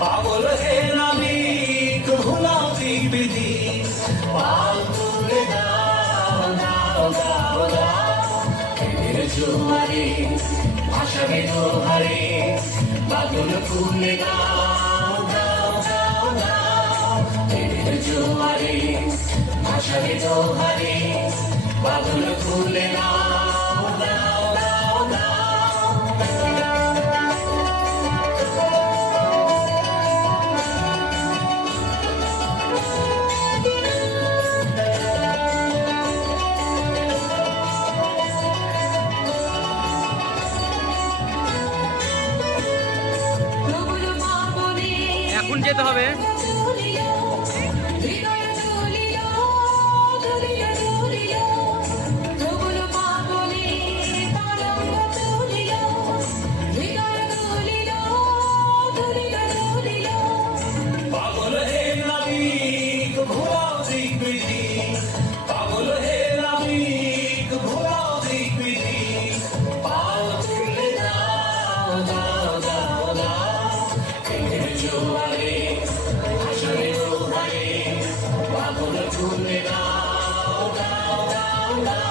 পাগল হে নামি দিক বিধি পাল তুলে দাও দাও দাও দাও। জোহারে জোয়ারে ভাসাবে বাদল দাও দাও। যেতে হবে। Oh, the two of me now, now, now, now.